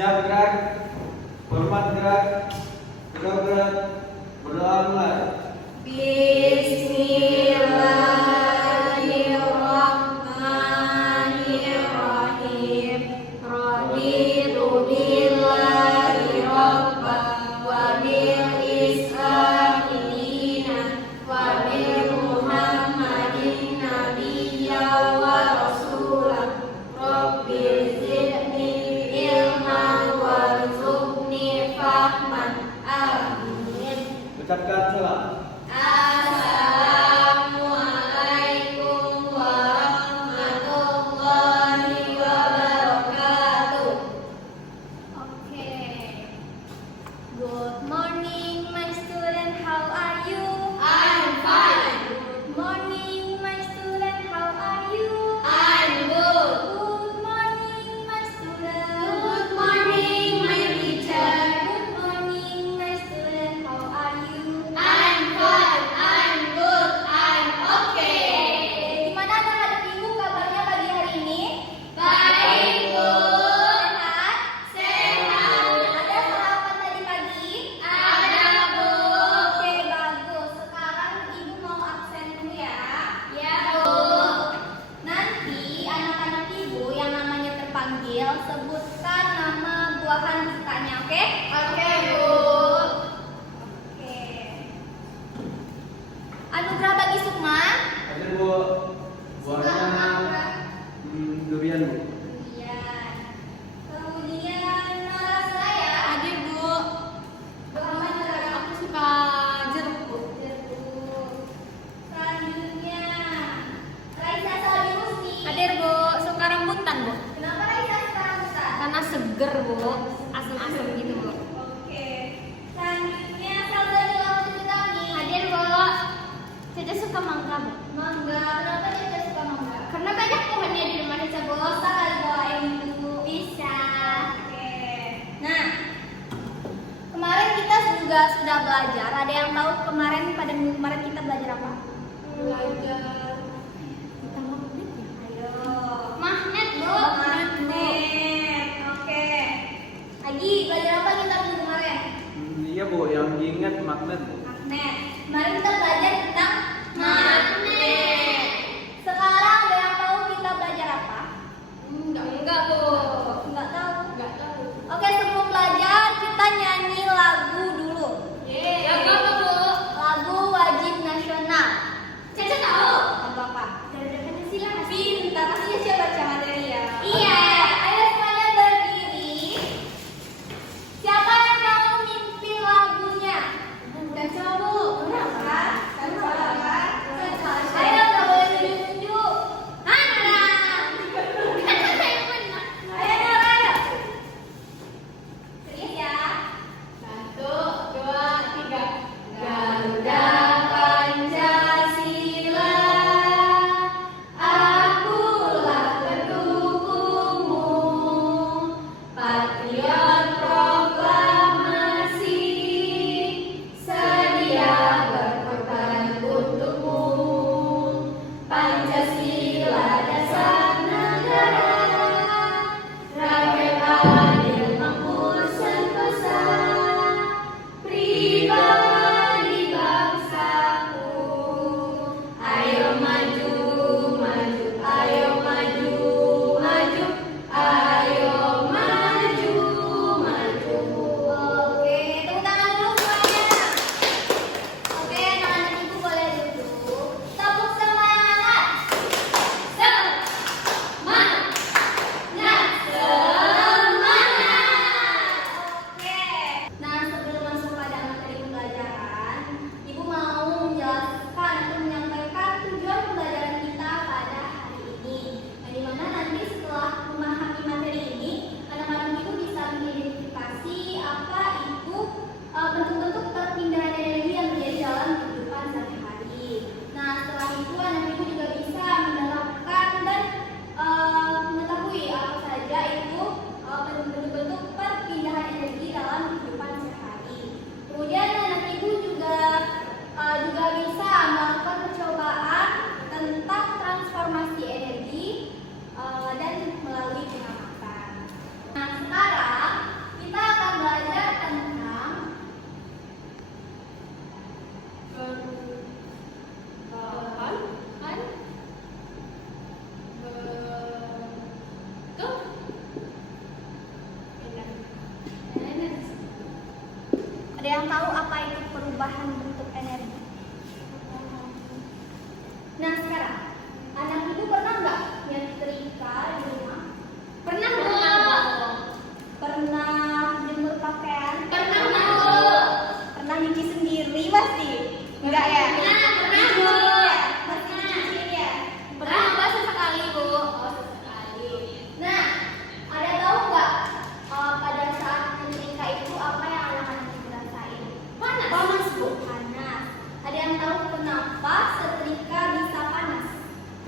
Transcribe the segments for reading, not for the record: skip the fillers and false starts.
Siap gerak, hormat gerak, gerak, berdoa mulai. Bismillahirrahmanirrahim. Raditu billahi rabban wa bil islami dinan wa bil muhammadin nabiyyan wa rasulan. Rabbi zidni ilman warzuqni fahman. Amin. Ucapkan salam. Assalamualaikum warahmatullahi wabarakatuh. Okay. Good morning, my student. How are you? I'm fine. Good morning, my student. How are you? I'm good. Good morning, my student. Good morning, my teacher. Good morning, my student. How are you? I'm fine. I'm good. I'm okay. Gimana anak-anak ibu kabarnya pagi hari ini? Baik, Bu. Sehat? Sehat. Ada sarapan tadi pagi? Ada, Bu. Oke, bagus. Sekarang ibu mau absen dulu ya. Ya, Bu. Nanti anak-anak ibu yang namanya terpanggil sebutkan nama buahan kesukaannya, oke? Oke, Bu. Oke. Anugerah bagi Sukma. Hadir Bu. Buahnya durian Bu. Kemudian Nora saya. Hadir, Bu. Buahan Nora. Aku suka jeruk, Bu. Jeruk. Selanjutnya Raisa Salbi Husni. Hadir, Bu. Suka rambutan, Bu. Kenapa Raisa suka rambutan? Karena seger, Bu. Asam-asam gitu, Bu. Oke. Selanjutnya Saudari Lawati Utami. Hadir, Bu. Caca suka mangga, Bu. Mangga. Kenapa Caca suka mangga? Karena banyak pohonnya di rumah Caca, Bu. Bisa kali bawain dulu. Bisa. Oke. Nah, kemarin kita juga sudah belajar. Ada yang tahu kemarin pada minggu kemarin kita belajar apa? Belajar tentang magnet ya? Ayo. Magnet, Bu. Magnet. Oke. Lagi belajar apa kita minggu kemarin? Iya Bu, yang diingat magnet Bu. Magnet. Kemarin kita belajar tentang magnet. Sekarang ada yang tahu kita belajar apa? Enggak, Bu. Enggak tahu. Enggak tahu. Oke, sebelum belajar kita nyanyi lagu dulu. Lagu apa, Bu? Lagu wajib nasional. Caca tahu? Lagu apa? Dari Pancasila masih. Pintar, masih Caca baca materi ya. Iya. Ayo semuanya berdiri. Siapa yang mau mimpi lagunya? Dan yang tahu apa itu perubahan bentuk energi? Nah sekarang, anak ibu pernah nggak nyetrika di rumah? Pernah dong. Pernah jemur pakaian? Pernah dong. Pernah nyuci sendiri pasti? Enggak ya? Pernah dong. Masih nyuci ya? Pernah nggak sesekali bu? Oh sesekali. Nah, ada tahu nggak pada saat nyetrika itu apa yang anak-anak rasain? Panas. Panas bu. Panas. Ada yang tahu kenapa setrika bisa panas?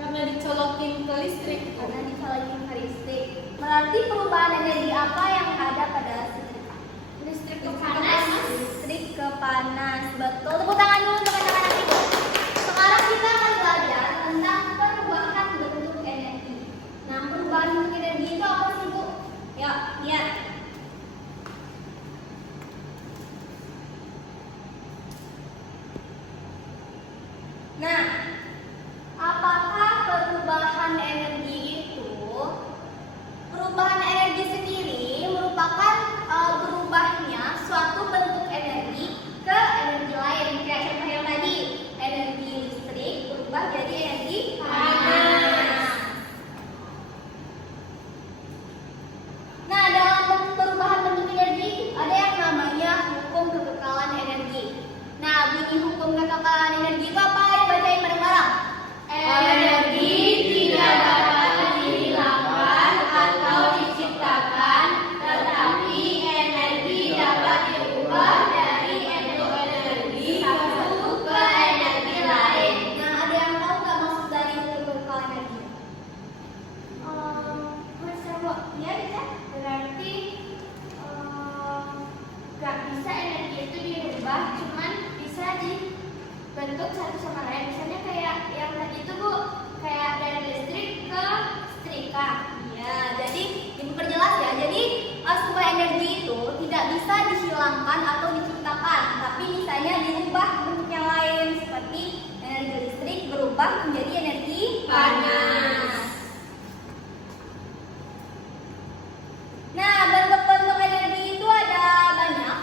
Karena dicolokin ke listrik. Karena dicolokin ke listrik. Berarti perubahan energi apa yang ada pada setrika? Listrik ke panas. Listrik ke panas. Betul. Tepuk tangan dulu untuk anak-anak ibu. Sekarang kita akan belajar tentang perubahan bentuk energi. Nah, perubahan bentuk energi itu apa sih bu? Ya, lihat. Nah, apakah perubahan energi itu? Perubahan energi sendiri merupakan berubahnya suatu bentuk energi ke energi lain. Kayak contoh yang tadi, energi listrik berubah jadi energi panas. Nah, dalam perubahan bentuk energi ada yang namanya hukum kekekalan energi. Nah, bunyi hukum kekekalan energi itu apa? Ayo bacain bareng-bareng. Energi tidak dapat dihilangkan atau diciptakan, tetapi energi dapat diubah dari energi satu ke energi lain. Nah, ada yang tahu nggak maksud dari hukum kekekalan energi? Mas Bu, ya bisa? Berarti nggak bisa energi itu dirubah, cuman bisa dibentuk satu sama lain. Misalnya kayak yang tadi itu bu, kayak dari listrik ke setrika. Ya, jadi diperjelas ya. Jadi sebuah energi itu tidak bisa dihilangkan atau diciptakan, tapi misalnya diubah bentuk yang lain seperti energi listrik berubah menjadi energi panas. Nah, bentuk-bentuk energi itu ada banyak,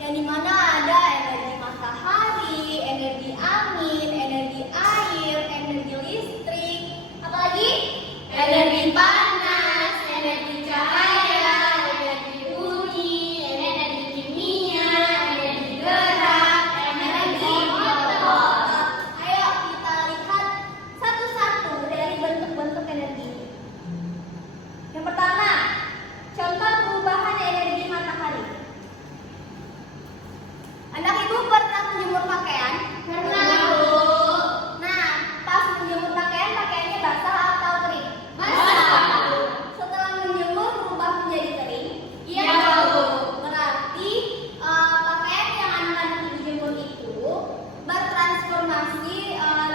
yang dimana ada energi matahari, energi angin, energi air, energi listrik, apalagi Energi panas, energi cahaya, energi bunyi, energi kimia, energi gerak, energi motor. Ayo kita lihat satu-satu dari bentuk-bentuk energi. Yang pertama, contoh perubahan energi matahari. Anak ibu pernah menjemur pakaian? Pernah, Bu. Nah, pas menjemur pakaian, pakaiannya basah atau kering? Basah. Setelah menjemur berubah menjadi kering? Iya, Bu. Berarti pakaian yang anak-anak ibu jemur itu bertransformasi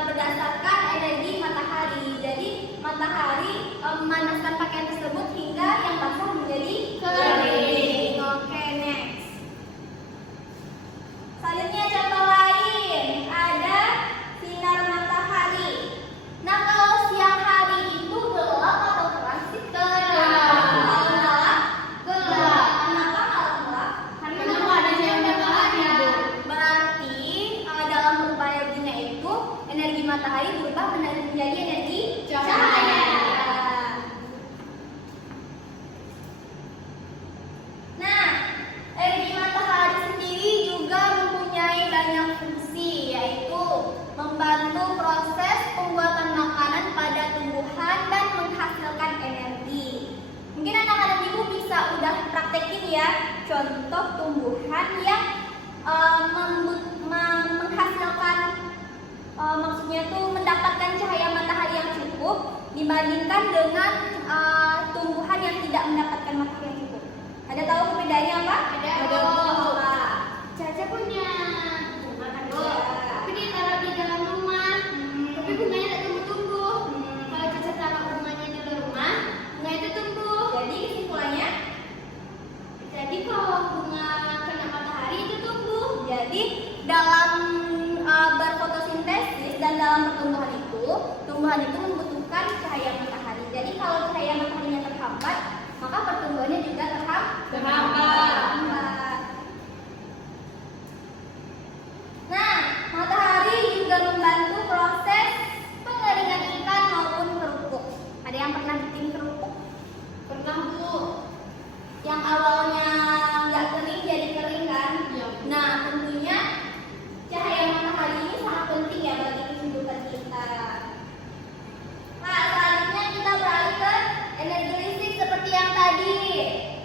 berdasarkan energi matahari. Jadi matahari memanaskan pakaian tersebut hingga yang basah menjadi Kering. Oke, next. Selanjutnya contoh lain ada sinar matahari. Nah, kalau siang hari itu gelap atau terang sih? Terang. Kalau malam Gelap. Kenapa kalau gelap? Karena nggak ada siang matahari, Bu. Berarti dalam perubahan energinya itu energi matahari berubah menjadi energi Cahaya. Nah, energi matahari sendiri juga mempunyai banyak fungsi, yaitu membantu proses pembuatan makanan pada tumbuhan dan menghasilkan energi. Mungkin anak-anak ibu bisa udah praktekin ya, contoh tumbuhan yang menghasilkan maksudnya tuh mendapatkan cahaya matahari yang cukup dibandingkan dengan tumbuhan yang tidak mendapatkan matahari yang cukup. Ada tahu perbedaannya apa? Ada. Apa? Caca punya bunga kan, Bu. Iya. Tapi dia taruh di dalam rumah. Tapi bunganya tidak tumbuh-tumbuh. Hmm. Kalau Caca taruh bunganya di dalam rumah, bunga itu tumbuh. Jadi kesimpulannya, Jadi kalau bunga kena matahari itu tumbuh. jadi dalam berfotosintesis dan dalam pertumbuhan itu, tumbuhan itu membutuhkan cahaya matahari. Jadi kalau cahaya mataharinya terhambat, maka pertumbuhannya juga terhambat.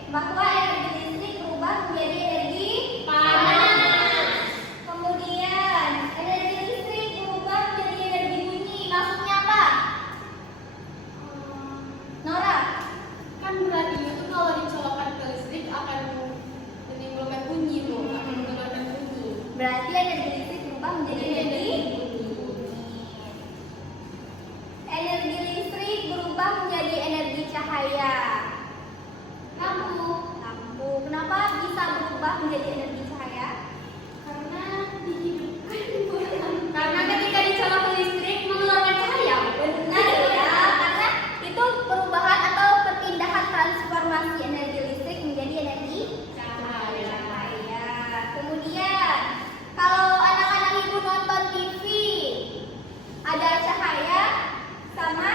bahwa energi listrik berubah menjadi energi panas. Kemudian energi listrik berubah menjadi energi bunyi. Maksudnya apa? Nora? Kan radio itu kalau dicolokkan ke listrik akan menimbulkan bunyi tuh, akan mengeluarkan bunyi. Berarti energi listrik berubah menjadi energi energi listrik berubah menjadi energi cahaya. Lampu. Kenapa bisa berubah menjadi energi cahaya? Karena dihidupkan. Karena ketika dicolok ke listrik mengeluarkan cahaya. Benar ya, karena itu perubahan atau perpindahan transformasi energi listrik menjadi energi cahaya. Kemudian, kalau anak-anak ibu nonton TV, ada cahaya sama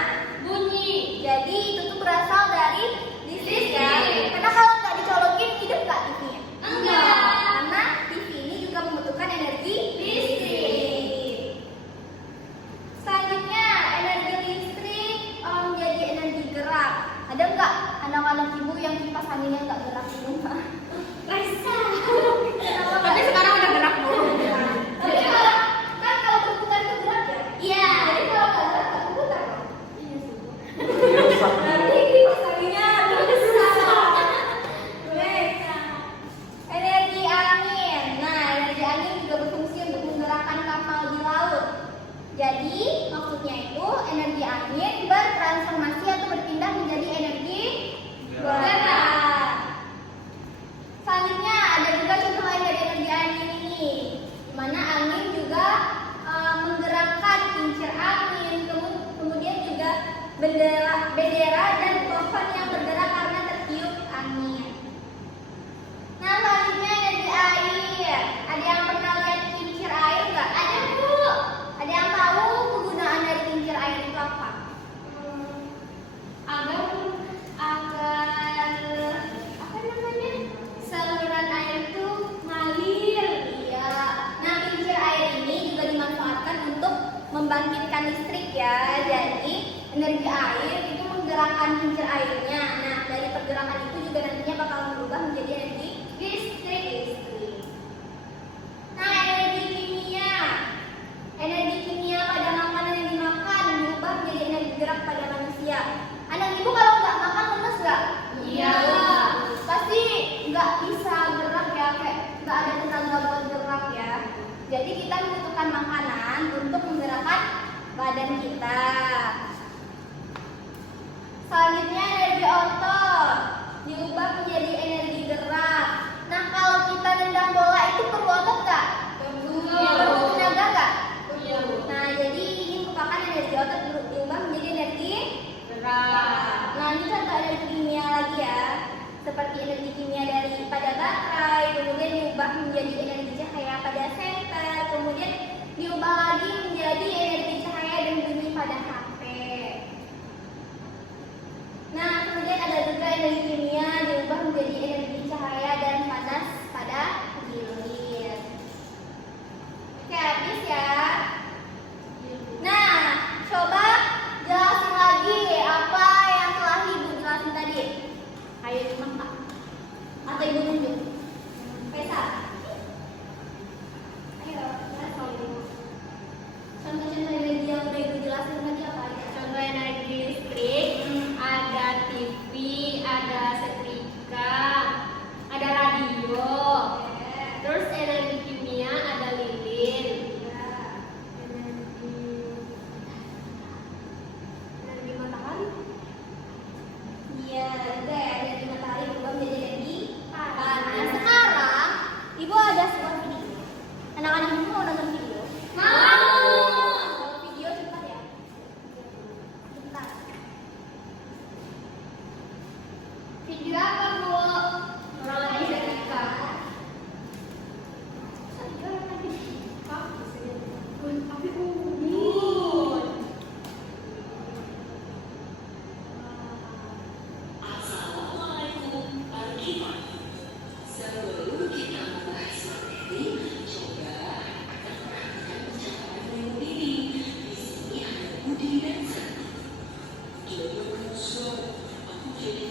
bunyi. Jadi itu tuh berasal dari listrik ya. Karena kalau nggak dicolokin hidup nggak TV-nya? Enggak. Karena TV ini juga membutuhkan energi listrik. Selanjutnya energi listrik menjadi energi gerak. Ada nggak anak-anak ibu yang kipas anginnya nggak gerak di rumah? Rasa. Kenapa Tapi nggak? sekarang udah gerak bu. Tapi kalau kan kalau berputar itu gerak ya? Iya. Jadi kalau nggak gerak nggak berputar dong? Iya sih bu. Rusak. Berarti kipas anginnya rusak. Baik. Energi angin. Nah, energi angin juga berfungsi untuk menggerakkan kapal di laut. Jadi, maksudnya itu energi angin bertransformasi atau berpindah menjadi energi gerak. Selanjutnya ada juga contoh lain dari energi angin ini, di mana angin juga menggerakkan kincir angin, kemudian juga bendera dan pohon yang bergerak karena tertiup angin. Nah, selanjutnya energi air. Ada yang pernah lihat kincir air nggak? Ada bu. Ada yang tahu kegunaan dari kincir air itu apa? Agar apa namanya? Saluran air itu ngalir. Iya. Nah, kincir air ini juga dimanfaatkan untuk membangkitkan listrik ya. Jadi, energi air itu menggerakkan kincir airnya. Nah, dari pergerakan itu juga nantinya bakal berubah menjadi energi listrik. Nah, energi kimia. Energi kimia pada makanan yang dimakan diubah menjadi energi gerak pada manusia. Anak ibu kalau nggak makan lemes nggak? Iya. Pasti nggak bisa gerak ya, kayak nggak ada tenaga buat gerak ya. Jadi kita membutuhkan makanan untuk menggerakkan badan kita. Selanjutnya energi otot diubah menjadi energi gerak. Nah, kalau kita nendang bola itu perlu otot nggak? Perlu tenaga nggak? Iya. Nah, jadi ini merupakan energi otot diubah menjadi energi Gerak. Nah, ini contoh energi kimia lagi ya. Seperti energi kimia pada baterai, kemudian diubah menjadi energi cahaya pada senter, kemudian diubah lagi menjadi energi cahaya dan bunyi pada HP. Nah, kemudian ada juga energi kimia diubah menjadi energi cahaya dan panas pada lilin. Oke, habis ya. Nah, coba jelasin lagi apa yang telah Ibu jelasin tadi. Ayo cepat. Atau Ibu tunjuk. Pesa. Ayo, contoh-contoh energi yang udah Ibu jelasin tadi apa aja? Contoh energi listrik, ada TV, ada setrika, ada radio. Terus energi kimia ada lilin. Energi matahari. Iya, juga ya energi matahari berubah menjadi energi panas. Sekarang Ibu ada sebuah video. Anak-anak Ibu mau nonton video? Kalau video cepat ya. Bentar. Video apa bu? Mulai dari Tapi ungu. Sebelum kita membahas materi, coba cara bunuh diri. Di sini ada Budi dan Santi. Coba kalau aku jadi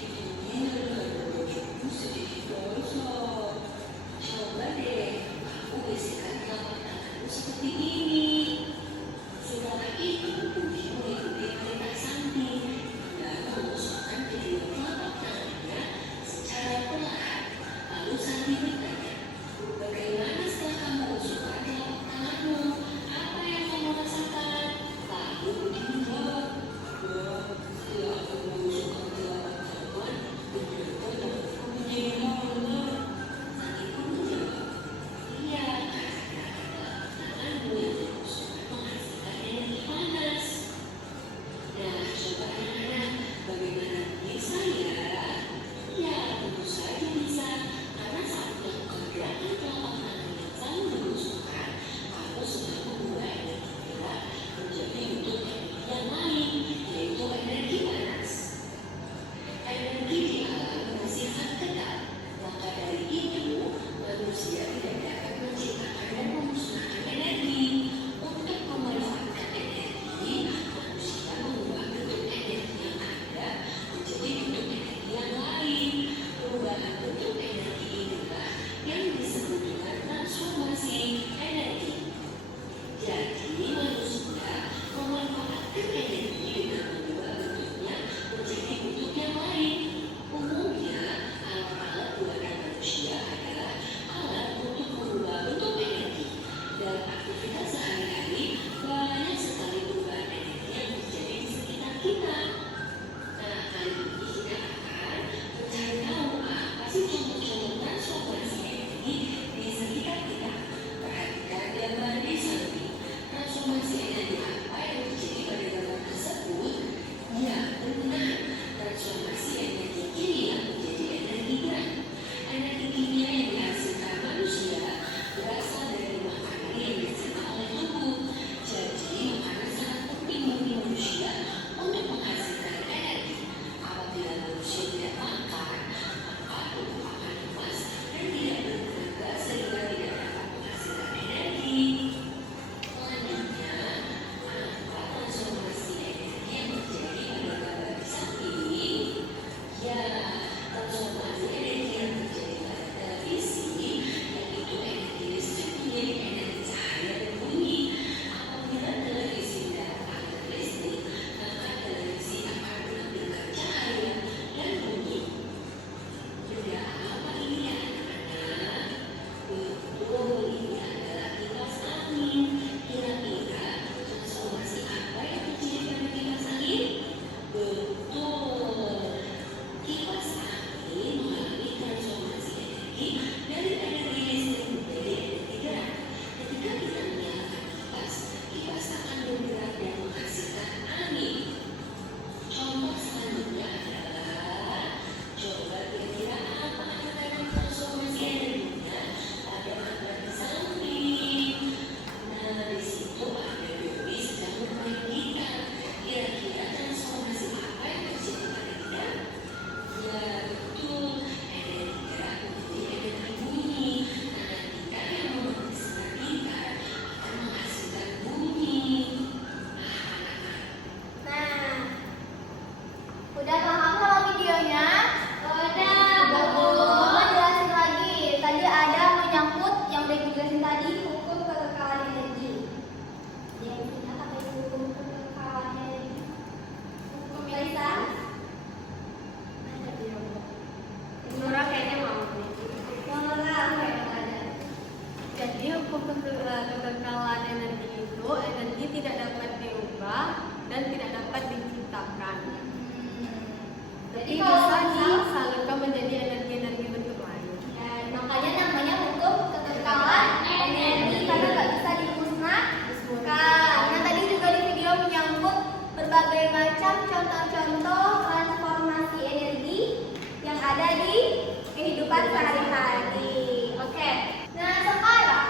kehidupan sehari-hari. Oke. Nah, sekarang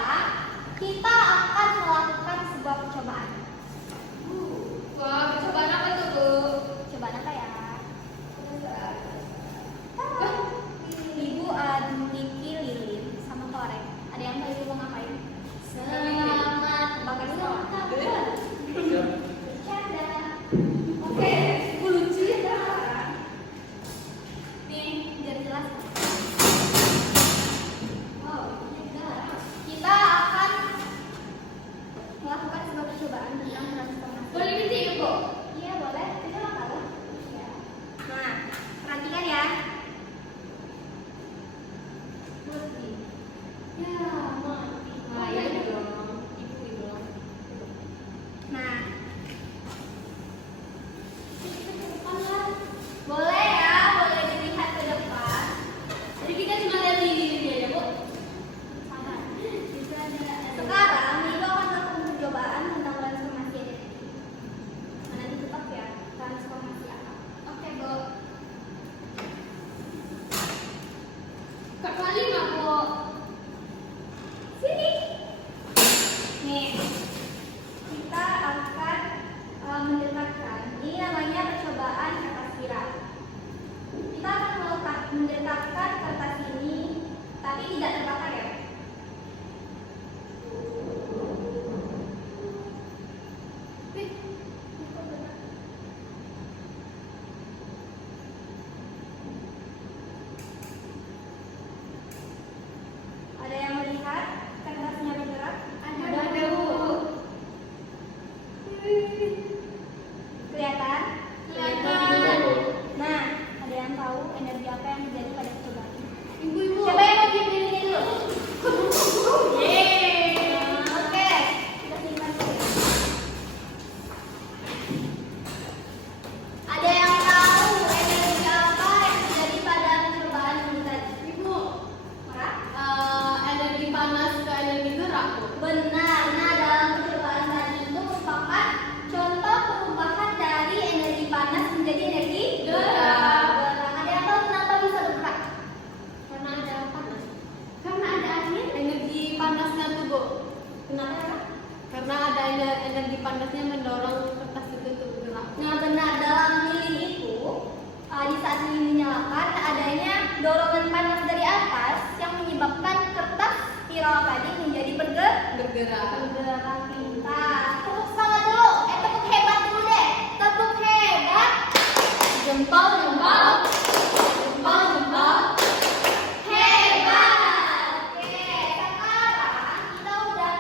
kita akan melakukan sebuah percobaan. Wah, percobaan apa tuh, Bu? Percobaan apa ya? Ibu Niki Lilin sama Korek. Ada yang tahu ibu mau ngapain? Selamat Bakar sekolah. Siap. Bercanda. Oke, ibu lucu ya. Nih, biar jelas. Wow, ini darah. Kita akan melakukan sebuah percobaan tentang transformasi. Boleh minta ya, Bu? Iya, boleh. Kita nggak tahu. Ya. Nah, perhatikan ya. Mati. Ya, mati. Nah, ya dong. Ibu dong. Nah, boleh ya, boleh dilihat ke depan. Jadi kita cuma lihat ini aja, Bu. Sabar. Sekarang ibu akan melakukan percobaan tentang transformasi energi. Mana ditebak ya, transformasi apa? Oke, Bu. Kak lima, Bu. Sini. Nih, kita akan mendekatkan. Ini namanya percobaan kertas viral. Kita akan mendekatkan kertas ini, tapi tidak terbakar ya. Wih, ini kok berat. Ada yang melihat kertasnya bergerak? Ada, Bu. Kelihatan? Kelihatan. Nah, ada yang tahu energi apa yang terjadi pada percobaan ini? Ibu-ibu. Siapa yang mau diem diri dulu? Yeay. Oke, kita simpan dulu. Ada yang tahu energi apa yang terjadi pada percobaan ini tadi? Ibu. Marah? Energi panas ke energi gerak, Bu. Benar. Nah, dalam percobaan tadi itu merupakan contoh perubahan dari energi panas menjadi energi Gerak. Ada yang tahu kenapa bisa bergerak? Karena ada panas. Karena ada angin. Energi panasnya tuh, Bu. Kenapa? Karena ada energi panasnya mendorong kertas itu untuk bergerak. Nah, benar, dalam lilin itu di saat lilin dinyalakan adanya dorongan panas dari atas yang menyebabkan kertas spiral tadi menjadi bergerak. Bergerak. Pintar. Tepuk semangat dulu. Tepuk hebat dulu deh. Tepuk hebat. Jempol, jempol. Jempol, jempol. Hebat. Oke, sekarang kita udah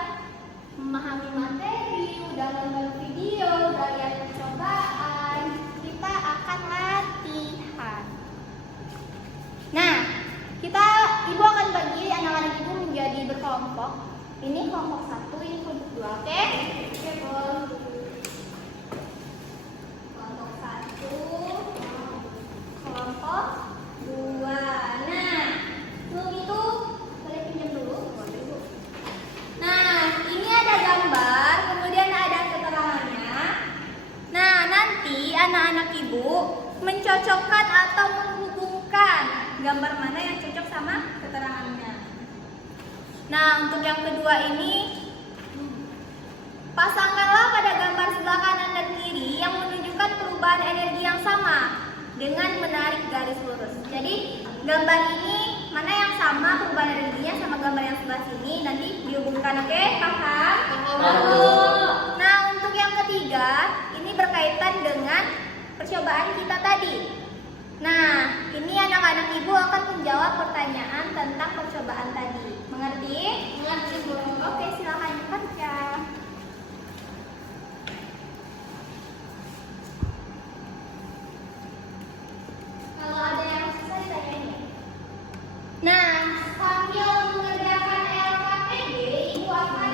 memahami materi, udah nonton video, udah lihat percobaan. Kita akan latihan. Nah, ibu akan bagi anak-anak ibu menjadi berkelompok. Ini kelompok 1, ini kelompok 2, oke? Oke, Bu. Kelompok 1, kelompok 2. Nah, sebelum itu boleh pinjam dulu? Boleh, Bu. Nah, ini ada gambar, kemudian ada keterangannya. Nah, nanti anak-anak ibu mencocokkan atau menghubungkan gambar mana yang cocok sama keterangannya. Nah, untuk yang kedua ini, pasangkanlah pada gambar sebelah kanan dan kiri yang menunjukkan perubahan energi yang sama dengan menarik garis lurus. Jadi, gambar ini mana yang sama perubahan energinya sama gambar yang sebelah sini, nanti dihubungkan, oke? Paham? Paham. Nah, untuk yang ketiga, ini berkaitan dengan percobaan kita tadi. Nah, ini anak-anak ibu akan menjawab pertanyaan tentang percobaan tadi. Mengerti? Mengerti, Bu. Oke, silakan dibaca. Kalau ada yang susah ditanyain ya. Nah, sambil mengerjakan LKPD, ibu akan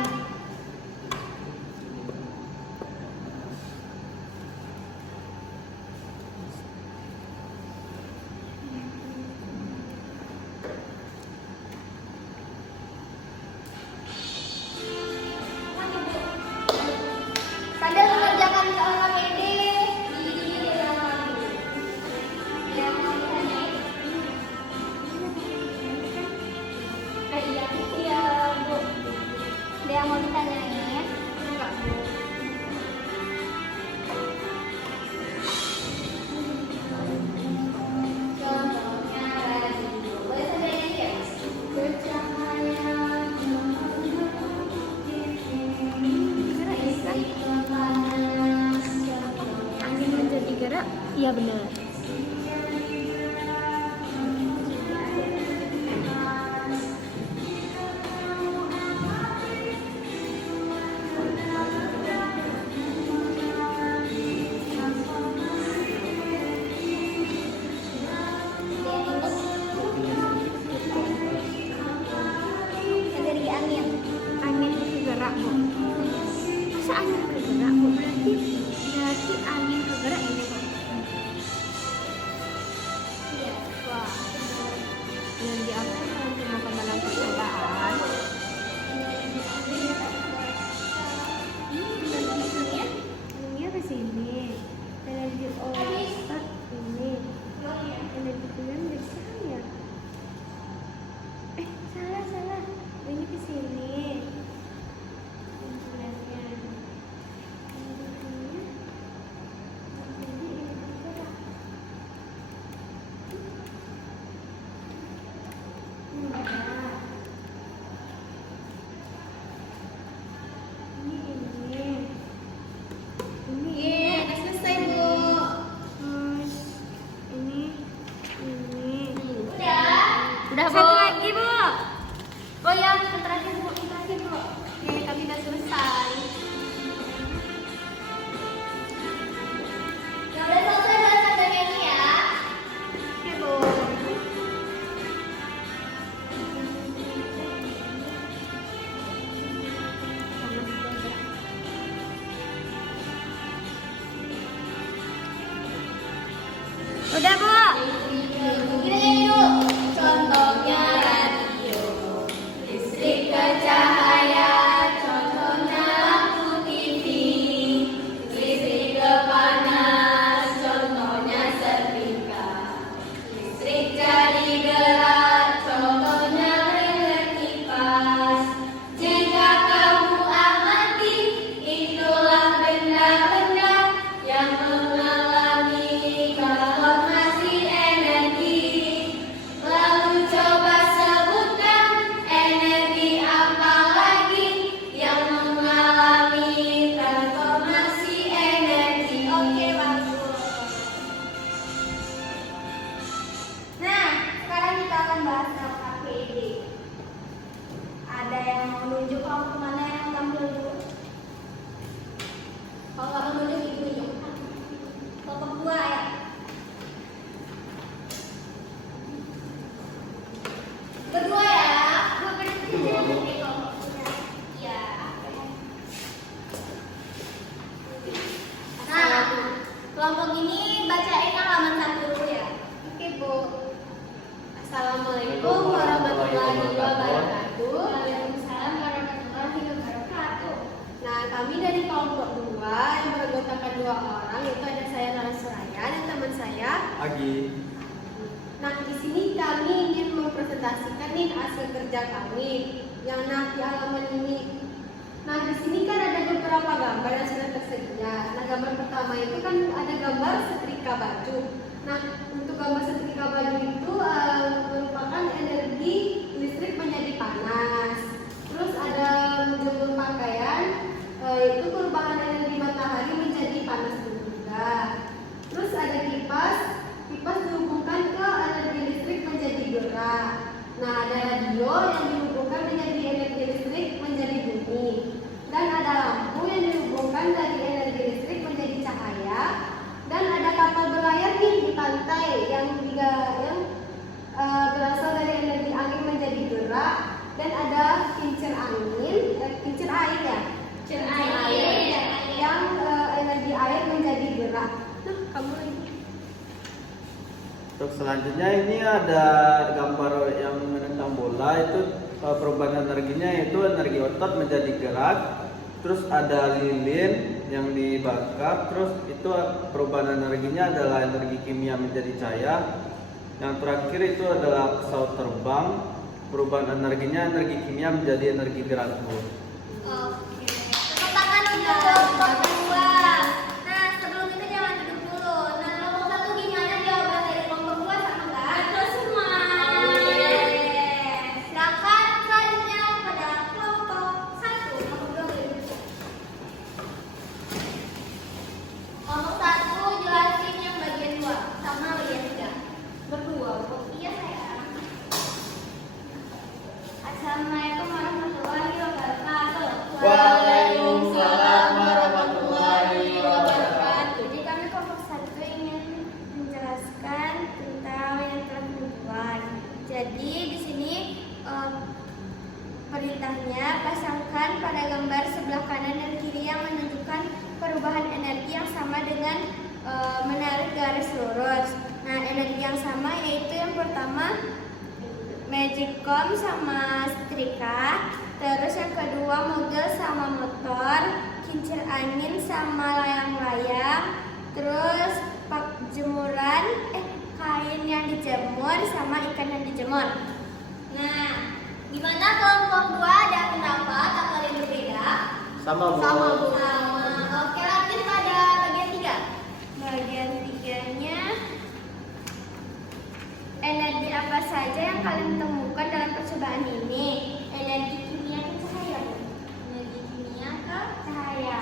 yang mau ditanyain? Enggak, Bu. Contohnya radio. Boleh saya nyanyi ya? Bercahaya Angin menjadi gerak? Iya benar. Energi angin. angin bergerak, Bu. Masa angin bergerak, Bu? Berarti angin bergerak ini, Bu. Iya. Wah. Yang di aku nanti mau kemana percobaan. Ini ke sini. Energi otak ini. Energi bulan di saya. Salah. Ini ke sini. Bulannya. Iya, udah selesai, Bu. Udah, Bu. Satu lagi, Bu. Oh ya, yang terakhir, Bu. Yang terakhir, Bu. Oke, kami udah selesai. Ya udah selesai belajar dari ini ya. Oke, Bu. Udah, Bu. Kita nyanyi dulu. Contohnya radio, listrik ke cahaya. Contohnya lampu TV, listrik ke panas. Contohnya setrika, listrik jadi gerak. Contohnya rel kipas. Jika kamu amati, itulah benda-benda yang mengalami transformasi energi. Lalu coba sebutkan energi apa lagi yang mengalami transformasi energi. Oke, bagus. Nah, sekarang kita akan bahas LKPD. Ada yang mau menunjuk kamu kemana yang tampil dulu? Kalau nggak mau menunjuk, ibu tunjuk. Kelompok 2 ya. Berdua ya. Gue berdua. Oke, kelompok 2. Iya. Nah, kelompok ini bacain halaman 1 dulu ya. Oke, Bu. Assalamualaikum warahmatullahi wabarakatuh. Waalaikumsalam warahmatullahi wabarakatuh. Nah, kami dari kelompok 2 yang beranggotakan 2 orang, yaitu ada saya Nara Suraya dan teman saya. Agi. Nah, di sini kami ingin mempresentasikan nih hasil kerja kami yang di halaman ini. Nah, di sini kan ada beberapa gambar yang sudah tersedia. Nah, gambar pertama itu kan ada gambar setrika baju. Nah, untuk gambar setrika baju itu merupakan energi listrik menjadi panas. Terus ada menjemur pakaian, itu perubahan energi matahari menjadi panas juga. Terus ada kipas dihubungkan ke energi listrik menjadi gerak. Nah, ada radio yang dihubungkan menjadi energi listrik menjadi bunyi. Dan ada lampu yang dihubungkan dari energi listrik menjadi cahaya. Dan ada kapal berlayar nih di pantai yang berasal dari energi angin menjadi gerak. Dan ada kincir air ya. Kincir air. Yang energi air menjadi gerak. Nah, kamu lagi. Untuk selanjutnya ini ada gambar yang menentang bola, itu perubahan energinya itu energi otot menjadi gerak. Terus ada lilin yang dibakar, terus itu perubahan energinya adalah energi kimia menjadi cahaya. Yang terakhir itu adalah pesawat terbang, perubahan energinya energi kimia menjadi energi gerak. Oke. Tepuk tangan untuk kelompok 2. Nah, sebelum itu jangan duduk dulu. Nah, kelompok 1 gimana jawaban dari kelompok 2 sama enggak? Betul semua. Silakan selanjutnya pada kelompok 1. Kelompok 2 boleh duduk. Kelompok 1 jelasin yang bagian 2 sama bagian 3. Berdua. Iya, sayang. Assalamualaikum warahmatullahi wabarakatuh. Waalaikumsalam warahmatullahi wabarakatuh. Jadi kami kelompok 1 ingin menjelaskan tentang yang telah dibuat. Jadi di sini perintahnya pasangkan pada gambar sebelah kanan dan kiri yang menunjukkan perubahan energi yang sama dengan menarik garis lurus. Nah, energi yang sama yaitu yang pertama Magicom sama setrika, terus yang kedua mobil sama motor, kincir angin sama layang-layang, terus jemuran, kain yang dijemur sama ikan yang dijemur. Nah, gimana kelompok 2 ada pendapat atau ada yang berbeda? Sama Bu. Sama, Bu. Sama. Oke, lanjut pada bagian 3. Bagian 3-nya energi apa saja yang kalian temukan dalam percobaan ini? Energi kimia ke cahaya, Bu. Energi kimia ke cahaya.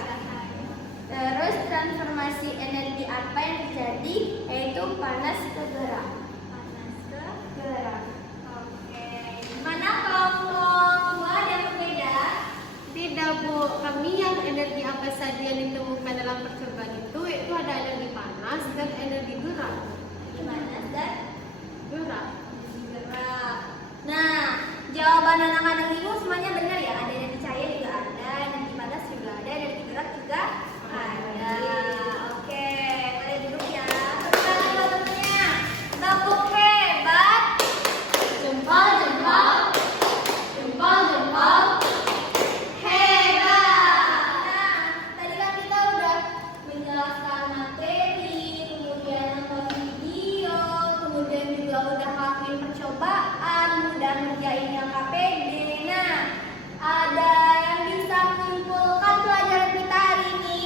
Terus transformasi energi apa yang terjadi? Yaitu panas ke gerak. Panas ke gerak. Oke. Mana kelompok 2 ada yang berbeda? Tidak, Bu. Kami yang energi apa saja yang ditemukan dalam percobaan itu ada energi panas dan energi gerak. Panas dan Gerak. gerak. Nah, jawaban anak-anak ibu semuanya benar ya. Ada energi cahaya juga ada, energi panas juga ada, energi gerak juga ada. Oke, pada duduk ya. Tepuk tangan buat temennya. Tepuk hebat. Jempol, jempol. Jempol, jempol. Hebat. Nah, tadi kan kita udah menjelaskan materi, kemudian nonton video, kemudian juga udah ngelakuin percobaan, udah ngerjain yang KPD. Nah, ada yang bisa menyimpulkan pelajaran kita hari ini?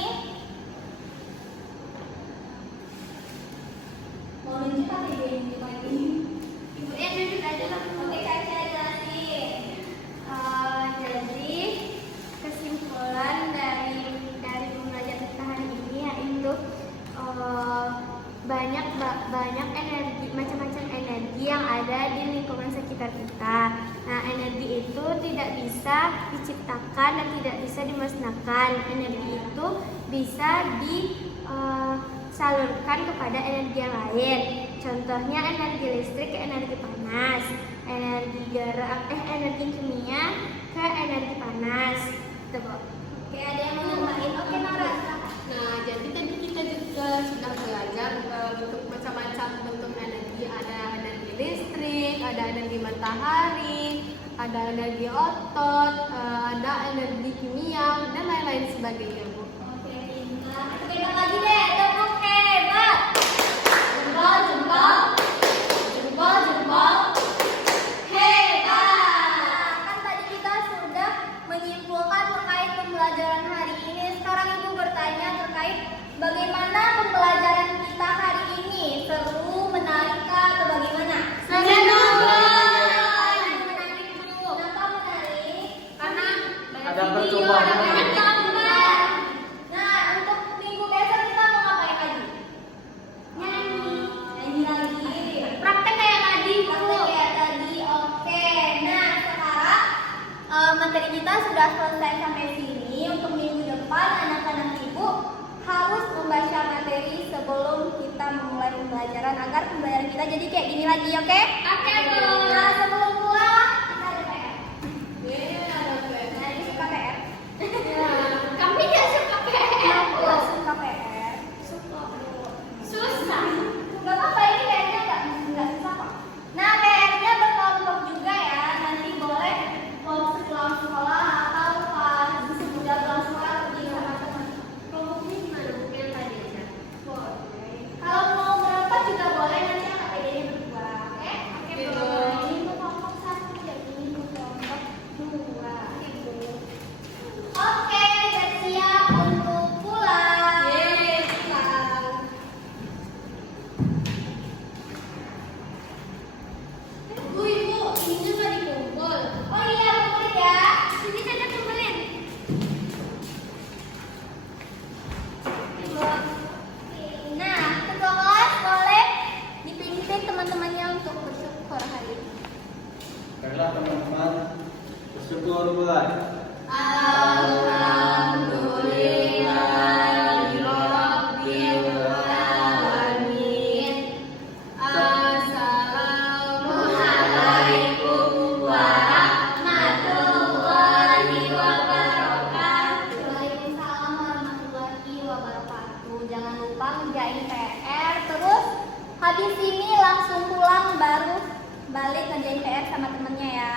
Mau nunjuk KPD ini lagi? Ibu yang nunjuk aja lah. Oke, saya jelasin. Jadi kesimpulan dari pembelajaran kita hari ini yaitu banyak energi, macam-macam energi yang ada di lingkungan sekitar kita. Nah, energi itu tidak bisa diciptakan dan tidak bisa dimusnahkan. Energi itu bisa disalurkan kepada energi yang lain. Contohnya energi listrik ke energi panas, energi gerak, energi kimia ke energi panas. Tuh, Bu. Oke, ada yang mau nambahin? Oke, Nora, silakan. Nah, jadi tadi kita juga sudah belajar bentuk macam-macam bentuk energi. Ada energi listrik, ada energi matahari, ada energi otot, ada energi kimia, dan lain-lain sebagainya, Bu. Oke, pintar. Tepuk hebat lagi deh, tepuk hebat. Jempol, jempol. Jempol, jempol. Hebat. Kan tadi kita sudah menyimpulkan terkait pembelajaran hari ini. Sekarang Ibu bertanya terkait bagaimana pembelajaran kita hari ini. Seru, menarik kah, atau bagaimana? Menarik dulu. Kenapa menarik? Karena Ada percobaan. ada gambar. Nah, untuk minggu besok kita mau ngapain lagi? Nyanyi lagi. Praktek kayak tadi, Bu. Praktek kayak tadi. Oke. Nah, sekarang materi kita sudah selesai sampai sini. Untuk minggu depan anak-anak Ibu harus membaca materi sebelum kita memulai pembelajaran agar pembelajaran kita jadi kayak gini lagi, oke? Oke, Bu. Nah, sebelum pulang kita ada PR. Ada Nah, ini suka PR. Kami nggak suka PR. Aku suka PR. Suka, Bu. Susah. Gak apa-apa, ini PR-nya nggak susah kok. Nah, PR-nya berkelompok juga ya. Nanti boleh kelompok pulang sekolah atau pas sudah pulang sekolah pergi sama teman. Kelompoknya gimana, Bu? Yang tadi aja. Boleh. Kalau mau berempat juga boleh, nanti yang KPD-nya berdua, oke? Oke, Bu. Baiklah teman-teman, bersyukur mulai. Alhamdulillahirobbilalamin. Assalamualaikum warahmatullahi wabarakatuh. Waalaikumsalam warahmatullahi wabarakatuh. Jangan lupa ngerjain PR, terus habis ini langsung pulang baru balik ngerjain PR sama temennya ya.